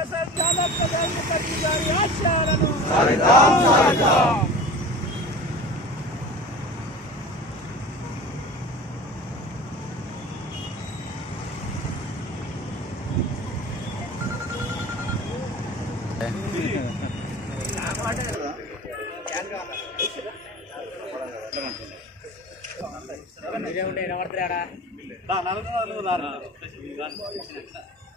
ప్రసాద్ శ్యామ ప్రసాద్ ముఖర్జీ గారి ఆశయాలను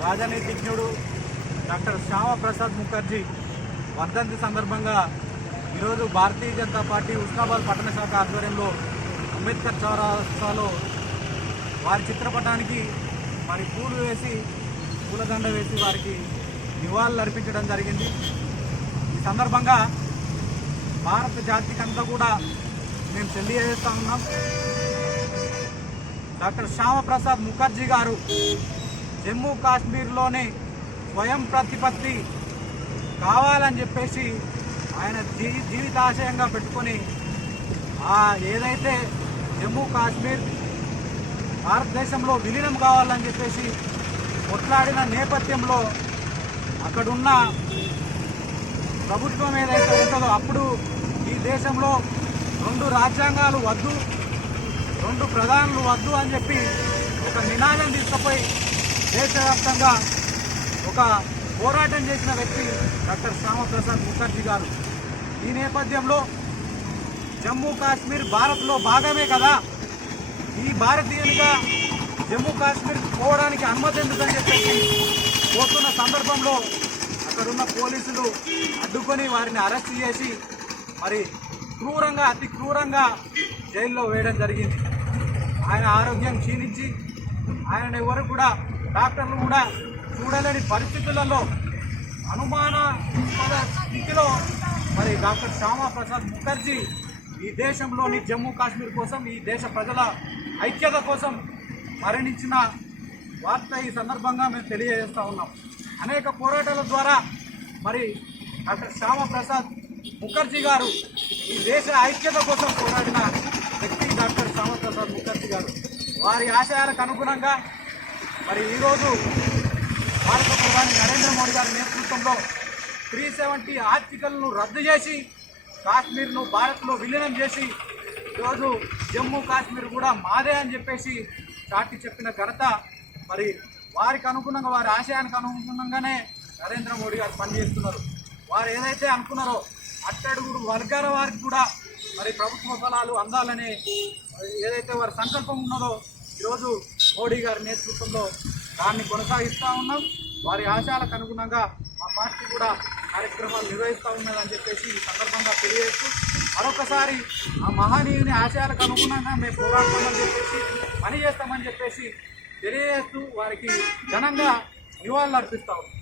రాజనీతిజ్ఞుడు డాక్టర్ శ్యామప్రసాద్ ముఖర్జీ వర్ధంతి సందర్భంగా ఈరోజు భారతీయ జనతా పార్టీ ఉస్నాబాద్ పట్టణ శాఖ ఆధ్వర్యంలో అంబేద్కర్ చౌరాస్తాలో వారి చిత్రపటానికి మరి పూలు వేసి పూలదండ వేసి వారికి నివాళులు అర్పించడం జరిగింది. ఈ సందర్భంగా భారత జాతికంతా కూడా మేము తెలియజేస్తా ఉన్నాం. డాక్టర్ శ్యామప్రసాద్ ముఖర్జీ గారు జమ్మూ కాశ్మీర్లోని స్వయం ప్రతిపత్తి కావాలని చెప్పేసి ఆయన జీ జీవితాశయంగా పెట్టుకొని ఆ ఏదైతే జమ్మూ కాశ్మీర్ భారతదేశంలో విలీనం కావాలని చెప్పేసి కొట్లాడిన నేపథ్యంలో అక్కడున్న ప్రభుత్వం ఏదైతే ఉంటుందో అప్పుడు ఈ దేశంలో రెండు రాజ్యాంగాలు వద్దు రెండు ప్రధానులు వద్దు అని చెప్పి ఒక నినాదం తీసుకుపోయి దేశవ్యాప్తంగా ఒక పోరాటం చేసిన వ్యక్తి డాక్టర్ శ్యామప్రసాద్ ముఖర్జీ గారు. ఈ నేపథ్యంలో జమ్మూ కాశ్మీర్ భారత్లో భాగమే కదా? ఈ భారతీయులుగా జమ్మూ కాశ్మీర్ పోవడానికి అనుమతి ఎందుకని చెప్పేసి పోతున్న సందర్భంలో అక్కడున్న పోలీసులు అడ్డుకొని వారిని అరెస్ట్ చేసి మరి క్రూరంగా అతి క్రూరంగా జైల్లో వేయడం జరిగింది. ఆయన ఆరోగ్యం క్షీణించి ఆయన ఎవరు కూడా డాక్టర్లు కూడా చూడలేని పరిస్థితులలో అనుమాన స్థితిలో మరి డాక్టర్ శ్యామా ప్రసాద్ ముఖర్జీ ఈ దేశంలోని జమ్మూ కాశ్మీర్ కోసం ఈ దేశ ప్రజల ఐక్యత కోసం మరణించిన వార్త ఈ సందర్భంగా మేము తెలియజేస్తూ ఉన్నాం. అనేక పోరాటాల ద్వారా మరి డాక్టర్ శ్యామప్రసాద్ ముఖర్జీ గారు ఈ దేశ ఐక్యత కోసం పోరాడిన వ్యక్తి డాక్టర్ శ్యామప్రసాద్ ముఖర్జీ గారు. వారి ఆశయాలకు అనుగుణంగా మరి ఈరోజు భారత ప్రధాని నరేంద్ర మోడీ గారి నేతృత్వంలో త్రీ సెవెంటీ ఆర్టికల్ను రద్దు చేసి కాశ్మీర్ను భారత్లో విలీనం చేసి ఈరోజు జమ్మూ కాశ్మీర్ కూడా మాదే అని చెప్పేసి చాటి చెప్పిన ఘనత మరి వారికి అనుగుణంగా వారి ఆశయానికి అనుగుణంగానే నరేంద్ర మోడీ గారు పనిచేస్తున్నారు. వారు ఏదైతే అనుకున్నారో అట్టడుగుడు వర్గాల వారికి కూడా మరి ప్రభుత్వ ఫలాలు అందాలని ఏదైతే వారి సంకల్పం ఉన్నదో ఈరోజు మోడీ గారి నేతృత్వంలో దాన్ని కొనసాగిస్తూ ఉన్నాం. వారి ఆశయాలకు అనుగుణంగా మా పార్టీ కూడా కార్యక్రమాలు నిర్వహిస్తూ ఉన్నదని చెప్పేసి ఈ సందర్భంగా తెలియజేస్తూ మరొకసారి ఆ మహనీయుని ఆశయాలకు అనుగుణంగా మేము పోరాడతామని చెప్పేసి పని చేస్తామని చెప్పేసి తెలియజేస్తూ వారికి ఘనంగా నివాళులు అర్పిస్తా ఉన్నాం